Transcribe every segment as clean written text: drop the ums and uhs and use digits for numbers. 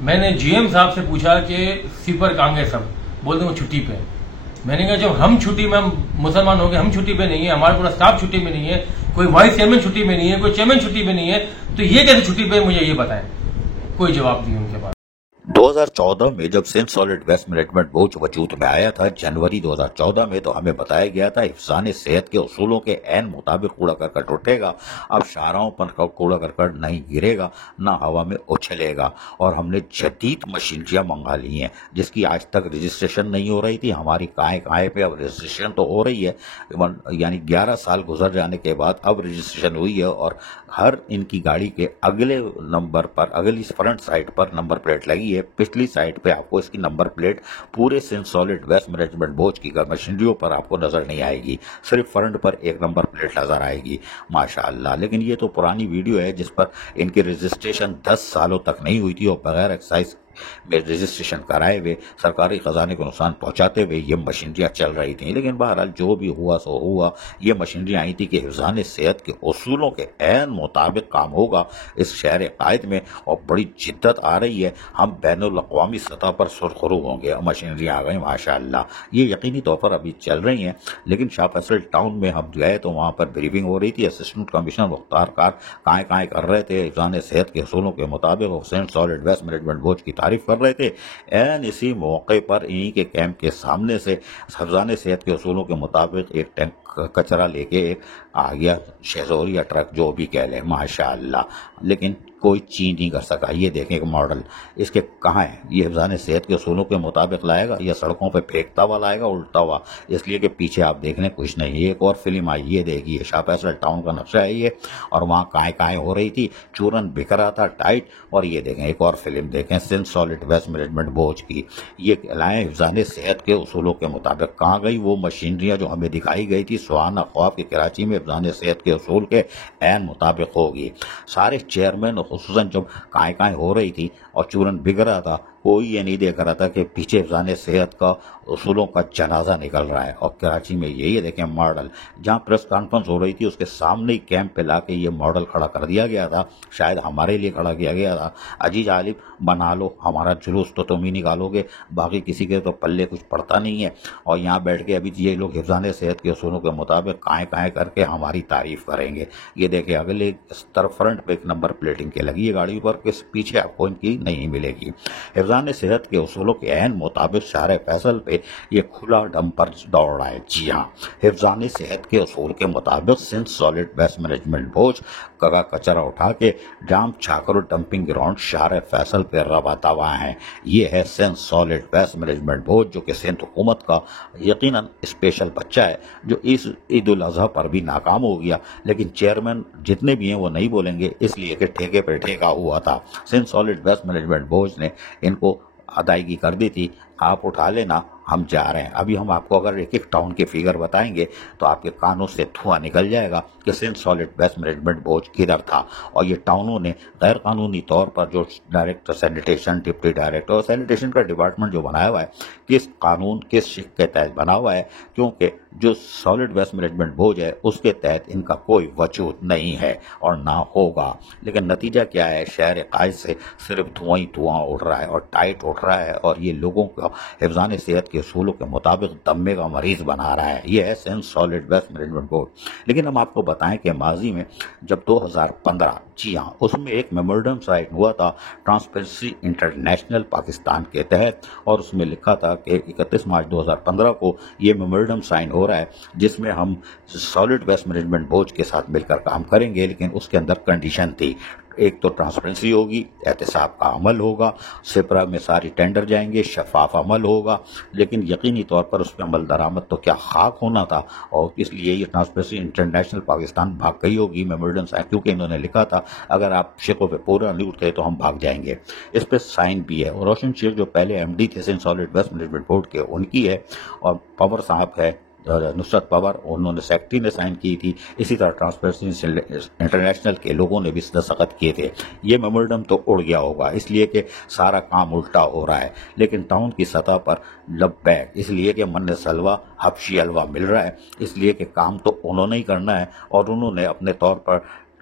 میں نے G M صاحب سے پوچھا کہ سویپر کہاں گئے سب، بولتے ہیں وہ چھٹی پہ. میں نے کہا جب ہم چھٹی میں، ہم مسلمان ہو گئے، ہم چھٹی پہ نہیں ہے، ہمارا پورا اسٹاف چھٹی میں نہیں ہے، کوئی وائس چیئرمین چھٹی میں نہیں ہے، کوئی چیئرمین چھٹی میں نہیں ہے، تو یہ کیسے چھٹی پہ؟ مجھے یہ بتائیں. کوئی جواب نہیں ان کے پاس. 2014 میں جب Sindh solid waste management board وجود میں آیا تھا جنوری 2014 میں، تو ہمیں بتایا گیا تھا حفظان صحت کے اصولوں کے عین مطابق کوڑا کرکٹ اٹھے گا. اب شاہراہوں پر کوڑا کرکٹ نہیں گرے گا، نہ ہوا میں اچھلے گا. اور ہم نے جدید مشینریاں منگا لی ہیں جس کی آج تک رجسٹریشن نہیں ہو رہی تھی. ہماری کائیں پہ اب رجسٹریشن تو ہو رہی ہے، یعنی 11 سال گزر جانے کے بعد اب رجسٹریشن ہوئی ہے. اور ہر ان کی گاڑی کے اگلے نمبر پر، اگلی فرنٹ سائڈ پر نمبر پلیٹ لگی ہے. پچھلی سائڈ پہ آپ کو اس کی نمبر پلیٹ پورے Sindh solid waste management board کی مشینریوں پر آپ کو نظر نہیں آئے گی، صرف فرنٹ پر ایک نمبر پلیٹ نظر آئے گی. ماشاءاللہ. لیکن یہ تو پرانی ویڈیو ہے جس پر ان کی رجسٹریشن 10 سالوں تک نہیں ہوئی تھی، اور بغیر ایکسائز میں رجسٹریشن کرائے ہوئے سرکاری خزانے کو نقصان پہنچاتے ہوئے یہ مشینریاں چل رہی تھیں. لیکن بہرحال جو بھی ہوا سو ہوا. یہ مشینریاں آئی تھی کہ حفظان صحت کے اصولوں کے عین مطابق کام ہوگا اس شہر قائد میں، اور بڑی جدت آ رہی ہے. ہم بین الاقوامی سطح پر سرخرو ہوں گے. مشینریاں آ گئی ماشاءاللہ. یہ یقینی طور پر ابھی چل رہی ہیں. لیکن شاہ فیصل ٹاؤن میں ہم گئے تو وہاں پر بریفنگ ہو رہی تھی. اسسٹنٹ کمشنر مختار کار کائیں کر رہے تھے، حفظان صحت کے اصولوں کے مطابق Sindh solid waste management board کی تعریف کر رہے تھے. اسی موقع پر انہی کے کیمپ کے سامنے سے حفظان صحت کے اصولوں کے مطابق ایک ٹینک کچرا لے کے آ گیا، شہزور یا ٹرک جو بھی کہہ لیں. ماشاءاللہ. لیکن کوئی چینج نہیں کر سکا. یہ دیکھیں ایک ماڈل اس کے کہاں ہے. یہ حفظان صحت کے اصولوں کے مطابق لائے گا یا سڑکوں پہ پھینکتا ہوا لائے گا الٹا ہوا؟ اس لیے کہ پیچھے آپ دیکھ لیں کچھ نہیں. ایک اور فلم آئی، یہ دیکھیے شاہ فیصل ٹاؤن کا نقشہ ہے یہ، اور وہاں کائیں ہو رہی تھی، چورن بک رہا تھا ٹائٹ. اور یہ دیکھیں ایک اور فلم دیکھیں Sindh solid waste management board کی. یہ لائیں حفظان صحت کے اصولوں کے مطابق. کہاں گئی وہ مشینریاں جو ہمیں دکھائی گئی تھی سہانا خواب کے کراچی میں حفظان صحت کے اصول کے عین مطابق ہوگی. سارے چیئرمین خصوصاً جب کائیں ہو رہی تھی اور چورن بگ رہا تھا، کوئی یہ نہیں دیکھ رہا تھا کہ پیچھے حفظان صحت کا اصولوں کا جنازہ نکل رہا ہے. اور کراچی میں یہ دیکھیں ماڈل، جہاں پریس کانفرنس ہو رہی تھی اس کے سامنے ہی کیمپ پہ لا کے یہ ماڈل کھڑا کر دیا گیا تھا. شاید ہمارے لیے کھڑا کیا گیا تھا. عجیز عالم بنا لو، ہمارا جلوس تو تم ہی نکالو گے، باقی کسی کے تو پلے کچھ پڑتا نہیں ہے. اور یہاں بیٹھ کے ابھی یہ لوگ حفظان صحت کے اصولوں کے مطابق کائیں کر کے ہماری تعریف کریں گے. یہ دیکھیں اگلے طرف فرنٹ پہ ایک نمبر پلیٹنگ کے لگی ہے گاڑی پر، کہ پیچھے آپ کو ان کی نہیں ملے گی. حفظان صحت کے اصولوں کے عین مطابق شہر فیصل پہ یہ کھلا ڈمپر دوڑ رہا ہے. جی ہاں، حفظان صحت کے اصول کے مطابق Sindh solid waste management board کا کچرا اٹھا کے جام چھاکر ڈمپنگ گراؤنڈ شہر فیصل پہ رواتا ہوا ہے. یہ ہے Sindh solid waste management board, جو کہ سندھ حکومت کا یقیناً اسپیشل بچہ ہے، جو اس عید الاضحیٰ پر بھی ناکام ہو گیا. لیکن چیئرمین جتنے بھی ہیں وہ نہیں بولیں گے، اس لیے کہ ٹھیکے پہ ٹھیکا ہوا تھا. Sindh solid waste management board نے ان کو ادائیگی کر دی تھی، آپ اٹھا لینا، ہم جا رہے ہیں. ابھی ہم آپ کو اگر ایک ٹاؤن کے فگر بتائیں گے تو آپ کے کانوں سے دھواں نکل جائے گا کہ Sindh solid waste management board کدھر تھا. اور یہ ٹاؤنوں نے غیر قانونی طور پر جو ڈائریکٹر سینیٹیشن، ڈپٹی ڈائریکٹر اور سینیٹیشن کا ڈپارٹمنٹ جو بنایا ہوا ہے، کس قانون کس شق کے تحت بنا ہوا ہے؟ کیونکہ جو سالڈ ویسٹ مینجمنٹ بورڈ ہے اس کے تحت ان کا کوئی وجود نہیں ہے اور نہ ہوگا. لیکن نتیجہ کیا ہے؟ شہر قائد سے صرف دھواں ہی دھواں اٹھ رہا ہے اور ٹائٹ اٹھ رہا ہے، اور یہ لوگوں کا حفظان صحت کے اصولوں کے مطابق دمے کا مریض بنا رہا ہے. یہ ہے Sindh solid waste management board. لیکن ہم آپ کو بتائیں کہ ماضی میں جب 2015، جی ہاں، اس میں ایک میمورنڈم سائن ہوا تھا ٹرانسپیرنسی انٹرنیشنل پاکستان کے تحت، اور اس میں لکھا تھا کہ 31 مارچ 2015 کو یہ میمورنڈم سائن ہو رہا ہے جس میں ہم سالڈ ویسٹ مینجمنٹ بورڈ کے ساتھ مل کر کام کریں گے. لیکن اس کے اندر کنڈیشن تھی، ایک تو ٹرانسپیرنسی ہوگی، احتساب کا عمل ہوگا، سپرا میں ساری ٹینڈر جائیں گے، شفاف عمل ہوگا. لیکن یقینی طور پر اس پہ عمل درآمد تو کیا خاک ہونا تھا، اور اس لیے یہ ٹرانسپیرنسی انٹرنیشنل پاکستان بھاگ گئی ہوگی میمورنڈم سائن، کیونکہ انہوں نے لکھا تھا اگر آپ شیخوں پہ پورا نہیں اٹھتے تو ہم بھاگ جائیں گے. اس پہ سائن بھی ہے. اور روشن شیخ جو پہلے ایم ڈی تھے Sindh solid waste management board کے، ان کی ہے، اور پاور صاحب ہے نصرت پاور، انہوں نے سیکرٹری نے سائن کی تھی. اسی طرح ٹرانسپیرنسی انٹرنیشنل کے لوگوں نے بھی دستخط کیے تھے. یہ میمورنڈم تو اڑ گیا ہوگا اس لیے کہ سارا کام الٹا ہو رہا ہے. لیکن ٹاؤن کی سطح پر لبیک، اس لیے کہ من سلوا حبشی حلوہ مل رہا ہے، اس لیے کہ کام تو انہوں نے ہی کرنا ہے، اور انہوں نے اپنے طور پر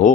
2